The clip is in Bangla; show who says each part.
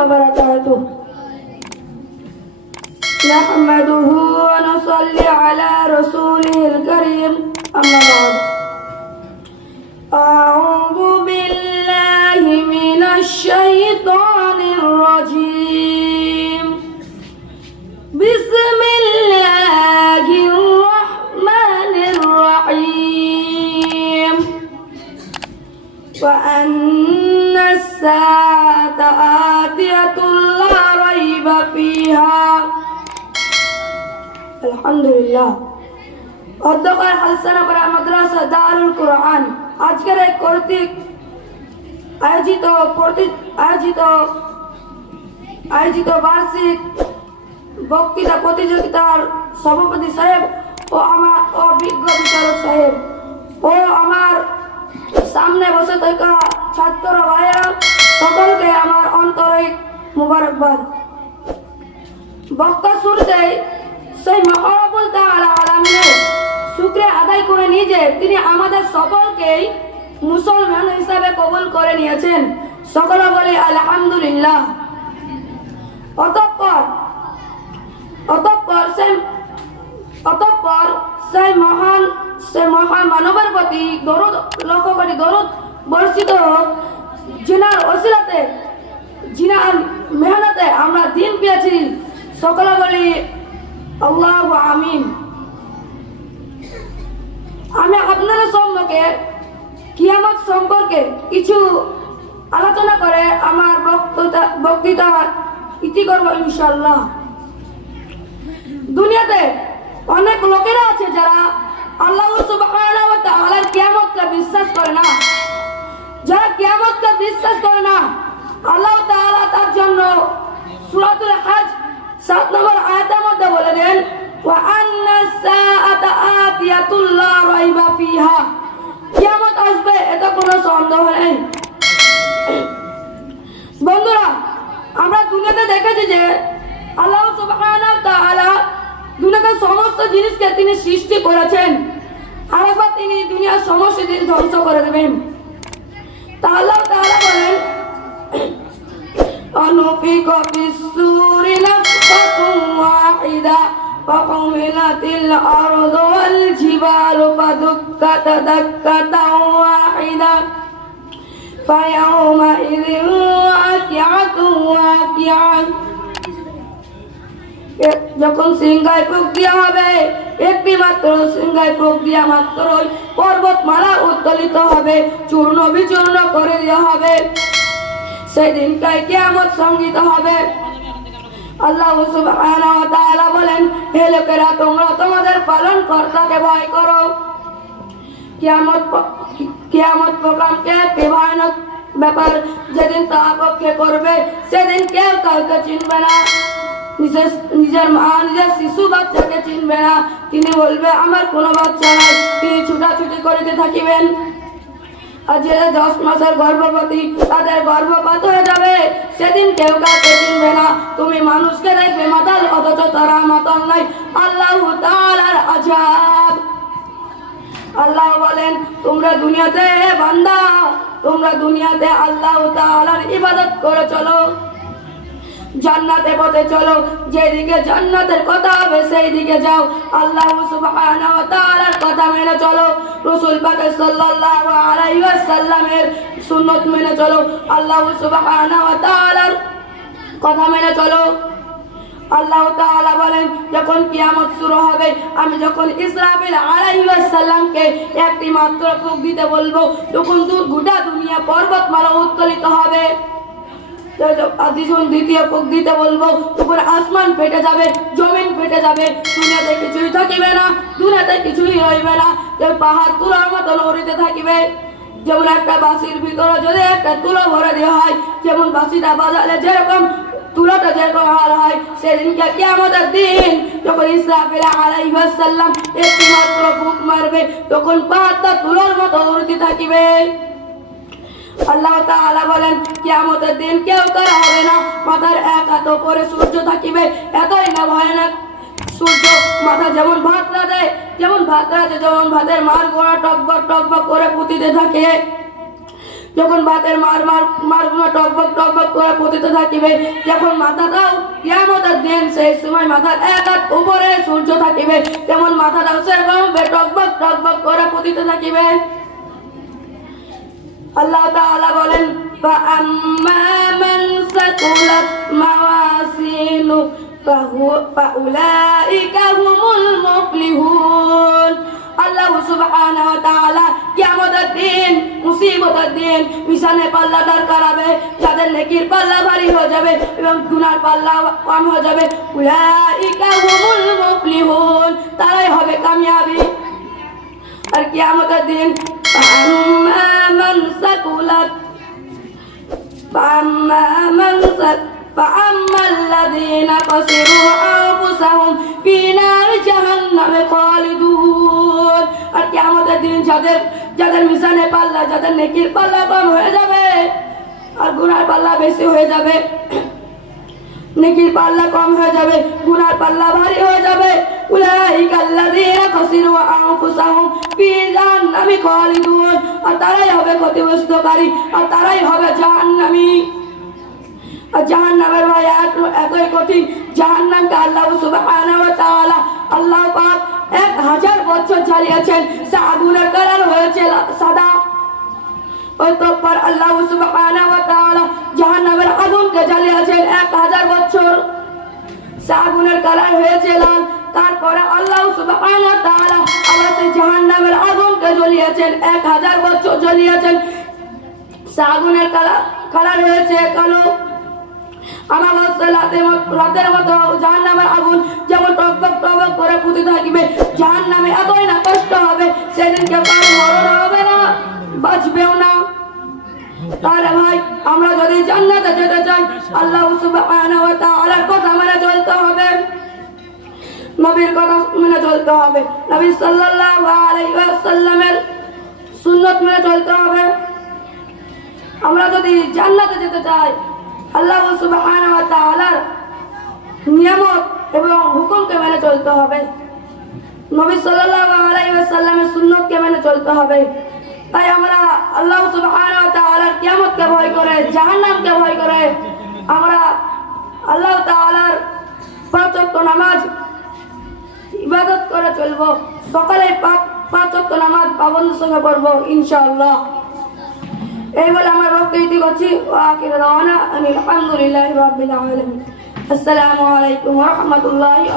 Speaker 1: وبركاته. نحمده ونصلي على رسوله الكريم. أما بعد. أعوذ بالله من الشيطان الرجيم. بسم আলহামদুলিল্লাহ। অধ্যক্ষ হালসানাপাড়া মাদ্রাসা দারুল কোরআন। আজকের এই কর্তৃক আয়োজিত আয়োজিত আয়োজিত বার্ষিক বক্তৃতা প্রতিযোগিতার সভাপতি সাহেব ও আমার অভিজ্ঞ বিচারক সাহেব ও আমার সামনে বসে থাকা ছাত্র ভাইয়েরা, সকলকে আমার আন্তরিক মুবারকবাদ। বক্তা শুরুতেই সেই মহারাবুল তাআলা আলামিনের শুক্রিয়া আদায় করে নিয়ে যে তিনি আমাদের সকলকেই মুসলমান হিসাবে কবুল করে নিয়েছেন। সকলে বলে, আলহামদুলিল্লাহ। অতঃপর অতঃপর সেই অতঃপর সেই মহান সে মহান মানবের প্রতি দরুদ লক্ষ্য করি দরুদ বর্ষিত হোক। জিনার অসিলাতে জিনার মেহনতে আমরা দিন পেয়েছি। সকলে বলি আল্লাহ আমি আপনাদের সম্মুখে কিয়ামত সম্পর্কে কিছু আলোচনা করে আমার বক্তৃতা ইতি করব ইনশাল্লাহ দুনিয়াতে অনেক লোকেরা আছে যারা আল্লাহ তাআলার কিয়ামতকে বিশ্বাস করে না। যারা কিয়ামতকে বিশ্বাস করে না, আল্লাহ তার জন্য সূরাতুল হজ 7 নম্বর আয়াতের আল্লাহ তাআলা জিনিসকে তিনি সৃষ্টি করেছেন। আর একবার তিনি দুনিয়ার সমস্ত জিনিস ধ্বংস করে দেবেন। তা আল্লাহ বলেন ওয়াহিদা فحملت الأرض والجبال فدكتا دكة واحدة فيومئذ واقعة واقعة এ- যখন সিংহায় ফুক দেওয়া হবে একটি মাত্র সিংহায় ফুক দিয়া মাত্রই পর্বতমালা উত্তোলিত হবে চূর্ণ বিচূর্ণ করে দেওয়া হবে সেই দিনটায় কেমন সঙ্গীত হবে আল্লাহ সুবহানাহু লোকেরা তোমরা তোমাদের পালন কর্তাকে ভয় করো। কিয়ামত কিয়ামত প্রোগ্রামকে ভয়ানক ব্যাপার যেদিন তা পক্ষে করবে, সেদিন কেউ কাউকে চিনবে না। নিজের মা, নিজের শিশু বাচ্চাকে চিনবে না। তিনি বলবে, আমার কোনো বাচ্চা নাই। তিনি ছুটাছুটি করিতে থাকিবেন। মানুষকে তারা মাতাল নাই আল্লাহ তাআলার আজাদ আল্লাহ বলেন, তোমরা দুনিয়াতে বান্দা, তোমরা দুনিয়াতে আল্লাহ তাআলার ইবাদত করে চলো। জান্নাতে পথে চলো। যেদিকে জান্নাতের কথা হবে সেই দিকে যাও। আল্লাহ সুবহানাহু ওয়া তাআলার কথা মেনে চলো। রাসূল পাক সাল্লাল্লাহু আলাইহি ওয়াসাল্লামের সুন্নাত মেনে চলো। আল্লাহ সুবহানাহু ওয়া তাআলার কথা মেনে চলো। আল্লাহ তাআলা বলেন, যখন কিয়ামত শুরু হবে, আমি যখন ইসরাফিল আলাইহিস সালামকে একটি মাত্র ফুক দিতে বলব, তখন দূর গোটা দুনিয়া পর্বতমালা উত্তোলিত হবে। দ্বিতীয় ফুক দিতে বলব তখন আসমান ফেটে যাবে, জমিন ফেটে যাবে, দুনিয়াতে কিছুই থাকিবে না, দুনিয়াতে কিছুই রইবে না পাহাড় তুলার মতো নড়িতে থাকিবে। যেমন একটা বাসির ভিতরে যদি একটা তুলো ভরে দেওয়া হয়, যেমন বাসিটা বাজালে যেরকম তুলাটা যেরকম হাল হয়, সেদিনকে কি আমাদের দিন যখন ইসরাফিল আলাইহিস সালাম একটি মাত্র ফুক মারবে, তখন পাহাড়টা তুলোর মতো উড়তে থাকিবে। আল্লাহ তাআলা বলেন, কিয়ামতের দিন কেউ করা হবে না। উপরে সূর্য থাকিবে, এতই মাথা যেমন ভাত রাঁধে, যেমন ভাতের মার করে ভাতের মার মার মারগুলো টকবক টকবক করে পতিতে থাকিবে, যখন মাথাটাও কিয়ামতের দিন, সেই সময় মাথার এক হাত উপরে সূর্য থাকিবে যেমন মাথাটাও সেরকম টকবক টকবক করে পতিতে থাকিবে। আল্লাহ তাআলা বলেন فأما من ثقلت موازينه فهو فأولئك هم المفلحون আল্লাহ সুবহানাহু ওয়া তাআলা কিয়ামতের দিন মুসিবতের দিন মিশানে পাল্লা দাঁড় করাবে যাদের নেকির পাল্লা ভারী হয়ে যাবে এবং গুনার পাল্লা কম হয়ে যাবে উলাইকা হুমুল মুফলিহুন তারাই হবে কামিয়াবি আর কিয়ামতের দিন فأما من ثقلت فأما من ثقلت فأما الذين خسروا أنفسهم في نار جهنم خالدون আর কিয়ামতের দিন যাদের যাদের মিশানে পাল্লা যাদের নেকির পাল্লা কম হয়ে যাবে আর গুনার পাল্লা বেশি হয়ে যাবে নেকির পাল্লা কম হয়ে যাবে, গুনার পাল্লা ভারী হয়ে যাবে। আর তারাই হবে ক্ষতিগ্রস্তকারী, আর তারাই হবে আর এত- এতই কঠিন। জাহান্নামকে আল্লাহ সুবহানাহু আল্লাহ পাক এক হাজার বছর জ্বালিয়েছেন সে আগুনের কালার হয়েছে সাদা। ওই তৎপর আল্লাহ সুবহানাহু সে আগুনের কালার হয়েছে লাল। তারপরে আল্লাহ আবার সেই আগুনকে জ্বলিয়েছেন, এক হাজার বছর জ্বলিয়েছেন। সে আগুনের কালার কালার হয়েছে কালো। আমার রাতের মতো আগুন যেমন করে থাকবে না কষ্ট হবে, সেদিনকে হবে না, বাঁচবেও না। তাহলে ভাই, আমরা যদি জান্নাতে যেতে চাই, আল্লাহ সুবহানাহু ওয়া তাআলার কথা মেনে চলতে হবে। নবীর কথা মেনে চলতে হবে। নবী সাল্লাল্লাহু আলাইহি ওয়াসাল্লামের সুন্নত মেনে চলতে হবে। আমরা যদি জান্নাতে যেতে চাই, আল্লাহ সুবহানাহু ওয়া তাআলার নিয়ামত এবং হুকুমকে মেনে চলতে হবে। নবী সাল্লাল্লাহু আলাইহি ওয়াসাল্লামের সুন্নতকে মেনে চলতে হবে। তাই আমরা আল্লাহ তাআলার কিয়ামতকে ভয় করে, জাহান্নামকে ভয় করে, আমরা আল্লাহ ওয়াক্ত নামাজ, ইবাদত করে চলবো। সকালে পাঁচ পাঁচ ওয়াক্ত নামাজ পাবন্দের সঙ্গে পড়ব, ইনশাআল্লাহ। এই বলে আমার বক্তব্য ইতি করছি। ওয়াকির রওনা আলহামদুলিল্লাহ রাব্বিল আলামিন। আসসালামু আলাইকুম রাহমাতুল্লাহি